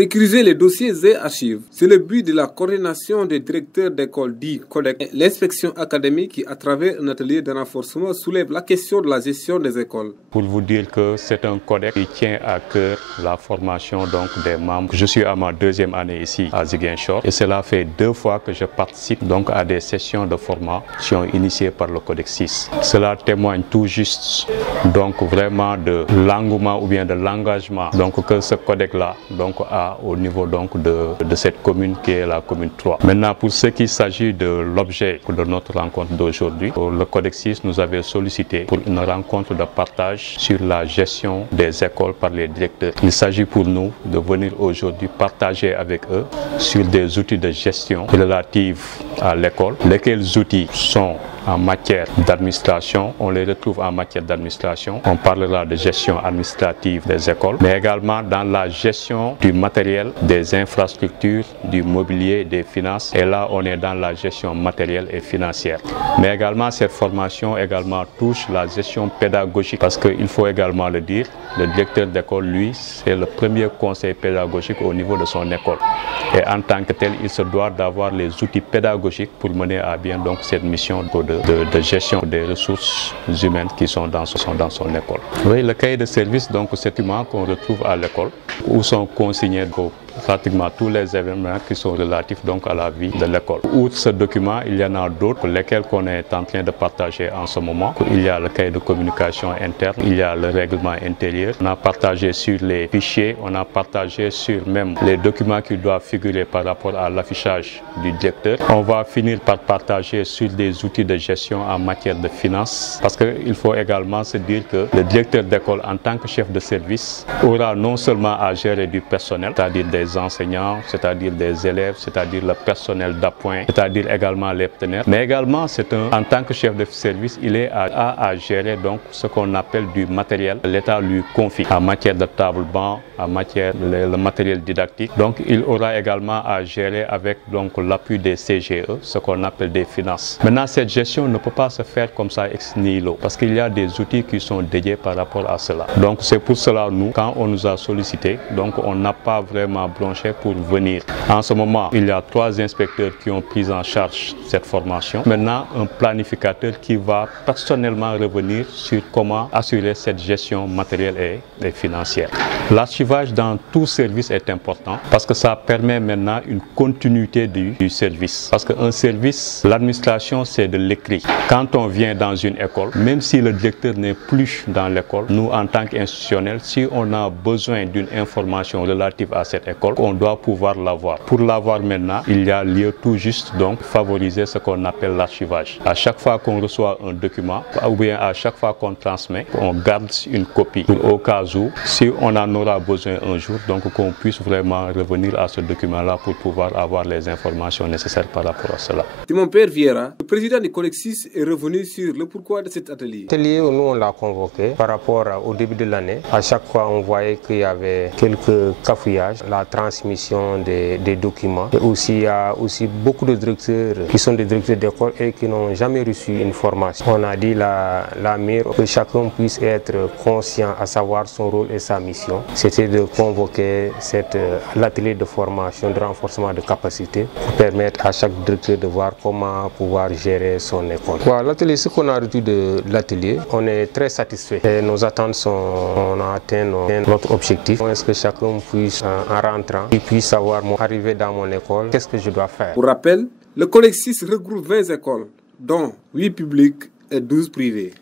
Sécuriser les dossiers et archives, c'est le but de la coordination des directeurs d'école dit CODEC. L'inspection académique qui, à travers un atelier de renforcement, soulève la question de la gestion des écoles. Pour vous dire que c'est un CODEC qui tient à cœur la formation des membres. Je suis à ma deuxième année ici à Ziguinchor et cela fait 2 fois que je participe à des sessions de formation initiées par le CODEC 6. Cela témoigne tout juste vraiment de l'engouement ou bien de l'engagement que ce CODEC-là a au niveau de cette commune qui est la commune 3. Maintenant, pour ce qui s'agit de l'objet de notre rencontre d'aujourd'hui, le CODEC 6 nous avait sollicité pour une rencontre de partage sur la gestion des écoles par les directeurs. Il s'agit pour nous de venir aujourd'hui partager avec eux sur des outils de gestion relatifs à l'école, lesquels outils sont en matière d'administration, on les retrouve en matière d'administration. On parlera de gestion administrative des écoles, mais également dans la gestion du matériel, des infrastructures, du mobilier, des finances. Et là, on est dans la gestion matérielle et financière. Mais également, cette formation touche la gestion pédagogique, parce qu'il faut également le dire, le directeur d'école, lui, c'est le premier conseil pédagogique au niveau de son école. Et en tant que tel, il se doit d'avoir les outils pédagogiques pour mener à bien cette mission de gestion des ressources humaines qui sont dans son école. Oui, le cahier de service, c'est un document qu'on retrouve à l'école, où sont consignés pratiquement tous les événements qui sont relatifs à la vie de l'école. Outre ce document, il y en a d'autres, lesquels qu'on est en train de partager en ce moment. Il y a le cahier de communication interne, il y a le règlement intérieur. On a partagé sur les fichiers, on a partagé sur même les documents qui doivent figurer par rapport à l'affichage du directeur. On va finir par partager sur des outils de gestion en matière de finances, parce qu'il faut également se dire que le directeur d'école en tant que chef de service aura non seulement à gérer du personnel, c'est-à-dire des enseignants, c'est-à-dire des élèves, c'est-à-dire le personnel d'appoint, c'est-à-dire également les partenaires, mais également en tant que chef de service, il est à gérer ce qu'on appelle du matériel. L'État lui confie en matière de table-banc, en matière le matériel didactique. Donc il aura également à gérer avec l'appui des CGE, ce qu'on appelle des finances. Maintenant, cette gestion ne peut pas se faire comme ça ex nihilo, parce qu'il y a des outils qui sont dédiés par rapport à cela. Donc c'est pour cela, nous, quand on nous a sollicité, on n'a pas vraiment bronché pour venir. En ce moment, il y a 3 inspecteurs qui ont pris en charge cette formation. Maintenant, un planificateur qui va personnellement revenir sur comment assurer cette gestion matérielle et financière. L'archivage dans tout service est important parce que ça permet maintenant une continuité du service. Parce qu'un service, l'administration, c'est de l'écrit. Quand on vient dans une école, même si le directeur n'est plus dans l'école, nous, en tant qu'institutionnels, si on a besoin d'une information relative à cette école, on doit pouvoir l'avoir. Pour l'avoir maintenant, il y a lieu tout juste favoriser ce qu'on appelle l'archivage. À chaque fois qu'on reçoit un document, ou bien à chaque fois qu'on transmet, on garde une copie au cas où, si on en aura besoin un jour, qu'on puisse vraiment revenir à ce document-là pour pouvoir avoir les informations nécessaires par rapport à cela. Mon père Vieira, le président du CODEC 6, est revenu sur le pourquoi de cet atelier. L'atelier, nous, on l'a convoqué par rapport au début de l'année. À chaque fois, on voyait qu'il y avait quelques cafouillages, la transmission des documents. Et aussi, il y a aussi beaucoup de directeurs qui sont des directeurs d'école et qui n'ont jamais reçu une formation. On a dit la meilleure que chacun puisse être conscient à savoir son rôle et sa mission. C'était de convoquer l'atelier de formation, de renforcement de capacité pour permettre à chaque directeur de voir comment pouvoir gérer son école. L'atelier, ce qu'on a retenu de l'atelier, on est très satisfait. Et nos attentes on a atteint notre objectif. Est-ce que chacun puisse, en rentrant, il puisse savoir, arriver dans mon école, qu'est-ce que je dois faire. Pour rappel, le CODEC 6 regroupe 20 écoles, dont 8 publiques et 12 privées.